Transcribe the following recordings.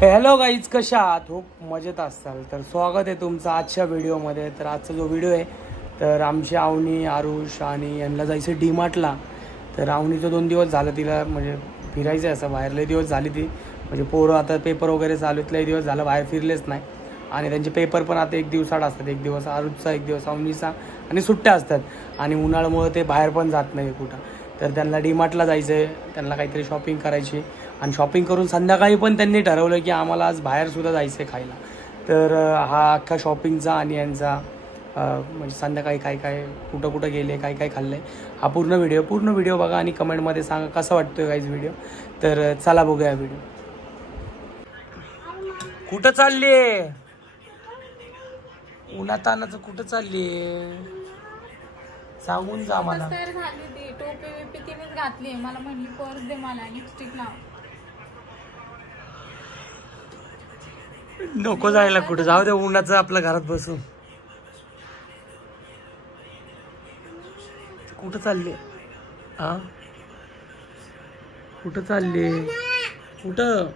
Hello guys, कशा आहात? खूप मजेत असाल तर स्वागत आहे तुमचं आजच्या व्हिडिओमध्ये. तर आजचा जो व्हिडिओ आहे तर आमची आवनी, आरुष आणि यांना जायचं डीमार्टला. तर आवनीचं 2 दिवस झालं तिला म्हणजे फिरायचं आहे, असं बाहेर लई दिवस झाली ती म्हणजे पोरं आता पेपर वगैरे चालू आहेत, लई दिवस झालं बाहेर फिरलेच नाही. आणि त्यांचे पेपर पण आता 1 दिवसाआड असतात, 1 दिवस आरुषचा, 1 दिवस आवनीचा आणि सुट्ट्या असतात. आणि उन्हाळ्यामुळे ते बाहेर पण जात नाही कुठं. तर त्यांना डीमार्टला जायचं आहे, त्यांना काहीतरी शॉपिंग करायची. आणि शॉपिंग करून संध्याकाळी पण त्यांनी ठरवलं की आम्हाला आज बाहेरसुद्धा जायचं आहे खायला. तर हा अख्खा शॉपिंगचा आणि यांचा म्हणजे संध्याकाळी काय काय कुठं कुठं गेले, काय काय खाल्लं आहे, हा पूर्ण व्हिडिओ बघा आणि कमेंटमध्ये सांगा कसा वाटतोय गाईज व्हिडिओ. तर चला बघूया व्हिडिओ. कुठं चालली आहे? उन्हातानाचं कुठं चालली आहे? सांगून जा मला. टोपी बिपी तिनेच घातली, मला म्हणली पर्स दे, मला लिपस्टिक लाव. नको जायला कुठं, जाऊ दे उन्हाचं आपलं घरात बसू. कुठं चालली? हा कुठं चालली? कुठं?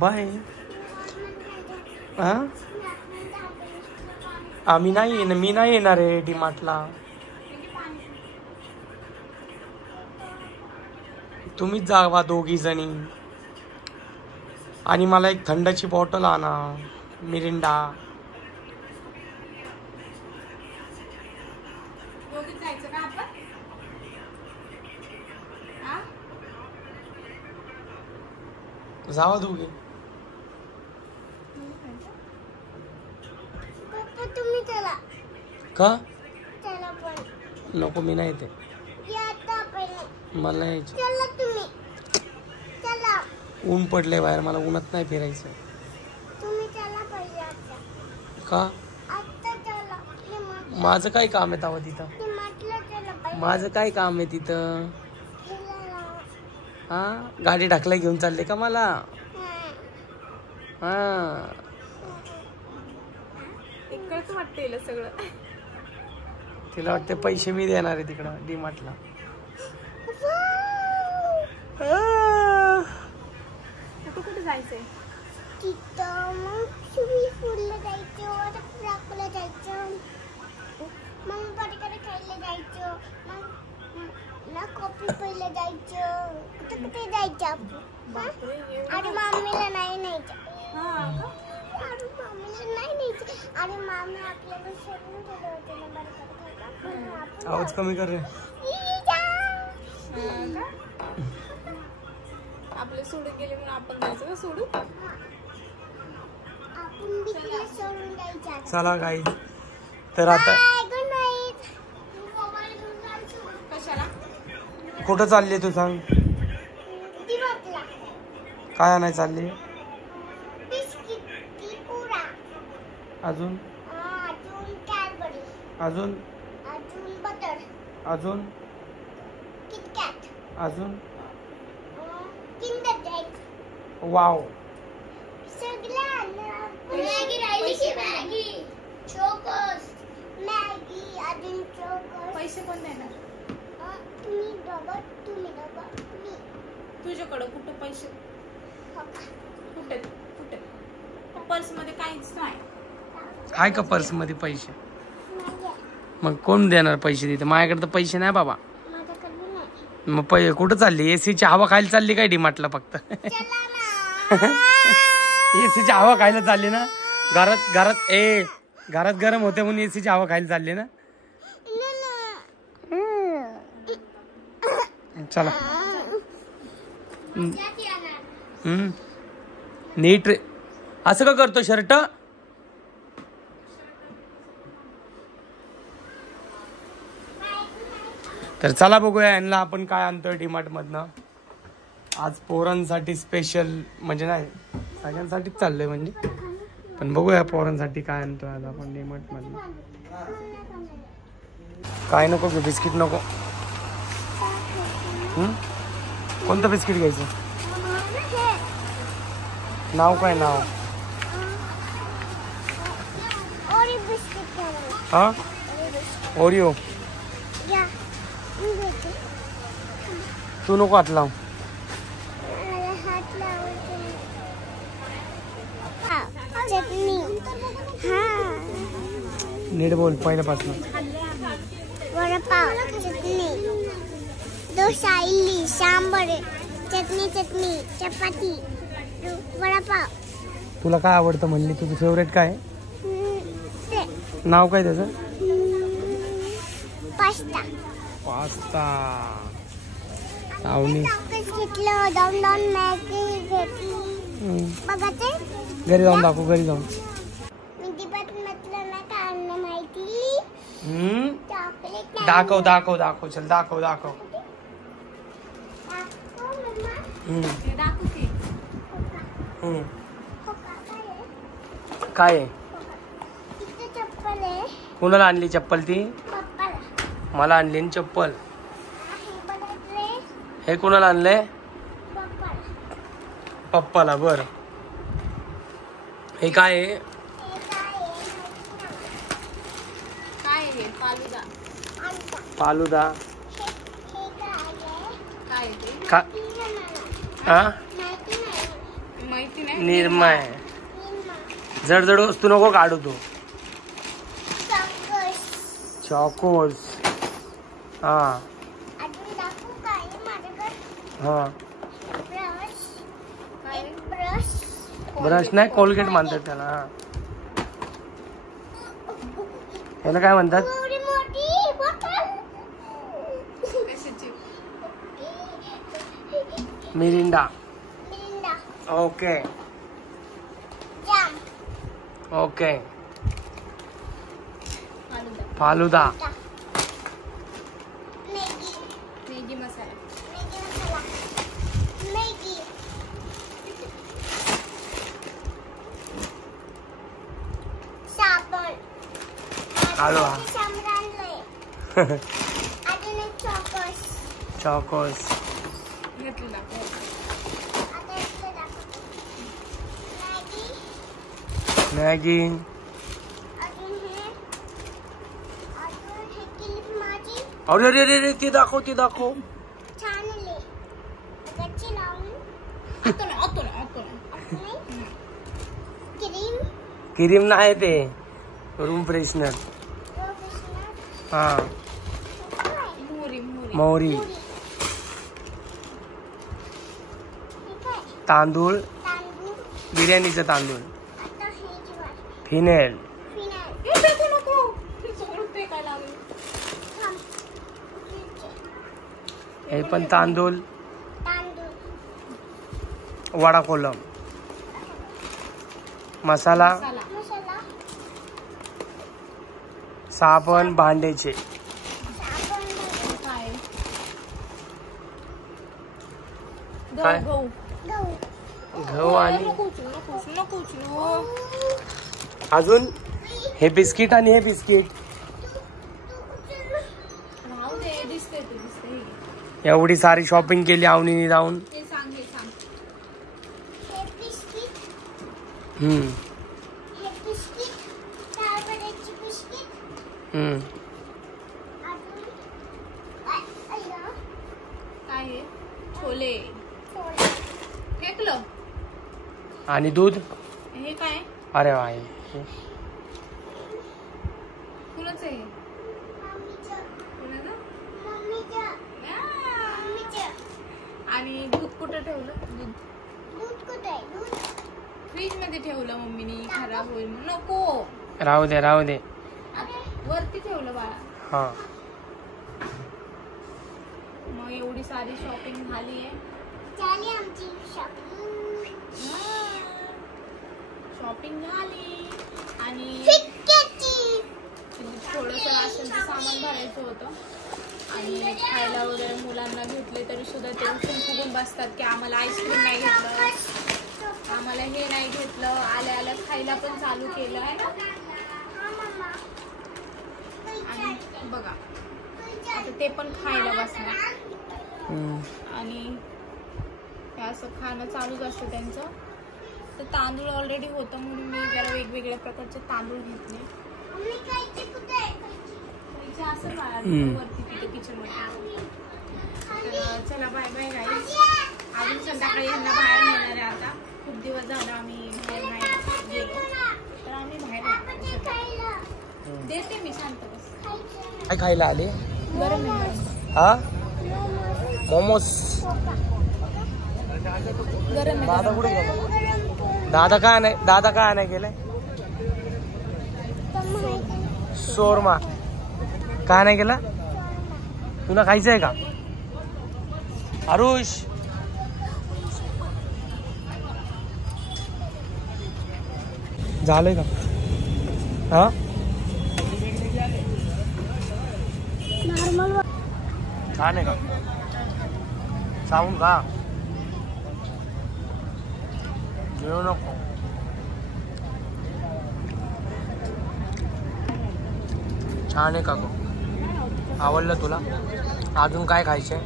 बाय. हा आम्ही नाही, मी नाही येणार आहे डीमार्टला. तुम्हीच जावा 2 जणी. आणि मला एक थंडाची बॉटल आणा, मिरिंडा. जावा 2. का नको, मी नाही येते, मला नाही यायचं. ऊन पडले बाहेर, मला उन्हात नाही फिरायचं. का? माझं काय काम आहे तेव्हा तिथं? माझं काय काम आहे तिथं? हा गाडी ढकला घेऊन चालले का मला? हा वाटते सगळं. तिला वाटते पैसे मी देणार आहे तिकडं डीमार्टला. कुठे जायचंय? कॉफी पहिलं जायचं, कुठे जायचं आणि मम्मीला नाही न्यायचं. आणि मम्मीला नाही न्यायचं आणि मम्मी आपल्याला सोडून गेले होते ना बरं. आवाज कमी कर रे. आपले सोडून गेले म्हणून आपण जायचं का सोडून? आपण बी तिला सोडून जायचं. चला गाई, तर आता कुठं चालली तू सांग? काय आणाय चालली? अजून अजून बटर, अजून किटकॅट, अजून किंडर जॉय. वाव. मॅगी राहिली की मॅगी, चोकोस, मॅगी अजून चोकोस. पैसे कोण देणार? तुम्ही दोघं, तुम्ही दोघं, मी. तुझ्याकडं कुठं पैसे? कुठे कुठे? पर्स मध्ये काहीच नाही. आहे का पर्स मध्ये पैसे? मग कोण देणार पैसे तिथे? माझ्याकडे तर पैसे नाही बाबा. मग कुठं चालली? एसीची हवा खायला चालली काय डीमार्टला? फक्त एसीची हवा खायला चालली ना? घरात गरम होते म्हणून एसीची हवा खायला चालली ना? चला नीट रे. असं का करतो शर्ट? तर चला बघूया यांना आपण काय आणतोय डीमार्ट मधनं. आज पोरांसाठी स्पेशल, म्हणजे नाही सगळ्यांसाठीच चाललंय म्हणजे, पण बघूया पोरांसाठी काय आणतोय आज आपण डीमार्ट मधनं. काय नको की? बिस्किट नको? कोणतं बिस्किट घ्यायचं? नाव काय? नाव हा ओरिओ. तू नको हात लाव. मला हात लावायचा नाही. चटणी. हा. नीट बोल पहिल्यापासून. वडापाव, चटणी, डोसा, इडली, सांबर, चटणी, चपाती, वडापाव. तुला काय आवडतं म्हणली? तुझं फेवरेट काय आहे? ते नाव काय त्याचं? पास्ता. पास्ता. आवनी घेतलं, दोन मॅगी घेतली. बघा ते घरी जाऊन दाखव. घरी जाऊन मी दिवस म्हटलं ना काय आणलं माहिती? चॉकलेट. दाखव दाखव दाखव. चल दाखव दाखव. काय आहे? इथे चप्पल आहे. कुणाला आणली चप्पल ती? पप्पाला. मला आणली ना चप्पल. हे बघा ड्रेस. हे कुणाला आणलंय? पप्पाला. पप्पाला. बर. हे काय आहे? हे काय आहे? काय आहे? फालुदा. आणता. फालुदा. हे काय आहे? काय ते? का? हा? माहिती नाही. माहिती नाही. निर्मय. निरमा. जड वस्तू नको काढू तू. चॉकस. चॉकोस. हा अजून दाखवू काय आहे माझ्याकडे? हा. ब्रश. काय? ब्रश. ब्रश नाही, कोलगेट म्हणतात त्याला. हा. त्याला काय म्हणतात? एवढी मोठी बॉटल. कशाची? Mirinda. Mirinda. Okay jam. Okay. Falooda. Falooda. Maggi. Maggi masala. Maggi masala. Maggi. साबण. हलवा. साबण आणलंय. अजून एक चॉकस. चॉकोस. घेतलं दाखव. आता इथलं दाखवते. मॅगी. मॅगी. अजून हे. अजून हे क्लिप माझी. अरे अरे अरे ती दाखव. ती दाखव. छान आले. गच्ची लावून. आतो ना. क्रीम. क्रीम नाही ते, रूम फ्रेशनर. प्रोफेशनल. हा. मोहरी. मोहरी. हे काय? तांदूळ. तांदूळ. बिर्याणीचं तांदूळ. आता हे ज्वारी. फिनेल. फिनाल. हे टाकू नको. सगळं फेकायला लागलं. थांब. हे पण तांदूळ. तांदूळ. वडा कोलम. मसाला. मसाला. मसाला. साबण भांड्याचे. साबण. काय? काय? गहू. गहू. गहू आणि नको उचलू. अजून हे बिस्किट आणि हे बिस्किट. राहू दे. दिसते. एवढी सारी शॉपिंग केली आवनीने जाऊन. हे सांग. हे बिस्किट. हम्म हे बिस्किट. साबणाची बिस्किट. हम्म. अजून काय? अय्या. काय आहे? छोले. छोले. फेकलं. आणि दूध. हे काय? अरे वा. कुणाचं आहे? मम्मीचं. कुणाचं? मम्मीचं. मम्मीचं. आणि दूध कुठं ठेवलं? दूध दूध कुठे आहे? दूध. फ्रीज मध्ये ठेवलं मम्मीने. खराब होईल म्हणून. नको. राहू दे राहू दे. आता वरती ठेवलं बाळा. हा. मग एवढी सारी शॉपिंग झाली आहे. झाली आमची शॉपिंग. शॉपिंग झाली आणि फिक्क्याची. थोडंसं राशनचं सामान भरायचं होतं आणि खायला वगैरे मुलांना घेतले तरी सुद्धा ते उठून फुगून बसतात की आम्हाला आईस्क्रीम नाही घेतलं, आम्हाला हे नाही घेतलं. आल्या आल्या खायला पण चालू केलं आहे ना. आणि बघा आता ते पण खायला बसणार आणि हे असं खाणं चालूच असतं त्यांचं. तर तांदूळ ऑलरेडी होतं म्हणून मी जरा वेगवेगळ्या प्रकारचे तांदूळ घेतले. असं वरती तिथे किचन मध्ये तर चला बाय बाय गाईज. अजून संध्याकाळी यांना बाहेर नेणार आहे. आता खूप दिवस झाला आम्ही बाहेर नाही गेलो, तर आम्ही बाहेर देते मी. शांत बस. काय खायला आले? गरम हा मोमोज. गरम दादा कुठे गेला? दादा काय नाही गेलाय? शोरमा का नाही गेला? तुला खायचं आहे का आरुष? झालंय का? हा छान आहे का? सांगून का जेवू नको. छान आहे का गो? आवडलं तुला? अजून काय खायचंय?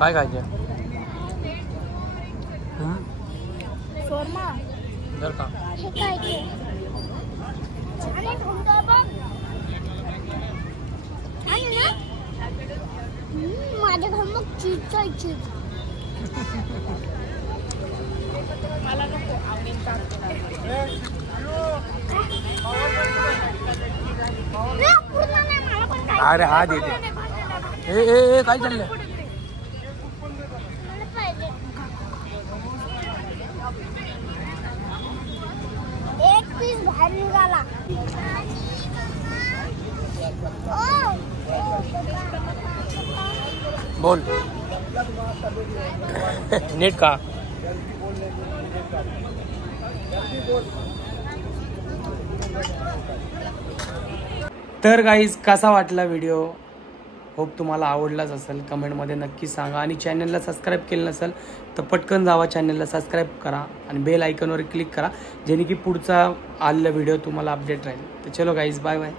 काय खायचंय? जर का माझ्या घर मग चीज खायची. मला नको आवडेल. अरे हा देते. ए काय चाललंय? एक पीस बाहेर निघाला. बोल नीट का? तर गाईज कसा वाटला व्हिडिओ? होप तुम्हाला आवडलाच असेल. कमेंटमध्ये नक्की सांगा. आणि चॅनलला सबस्क्राईब केलं नसेल तर पटकन जावा, चॅनलला सबस्क्राईब करा आणि बेल आयकॉनवर क्लिक करा, जेणे की पुढचा आलेला व्हिडिओ तुम्हाला अपडेट राहील. तर चलो गाईज, बाय बाय.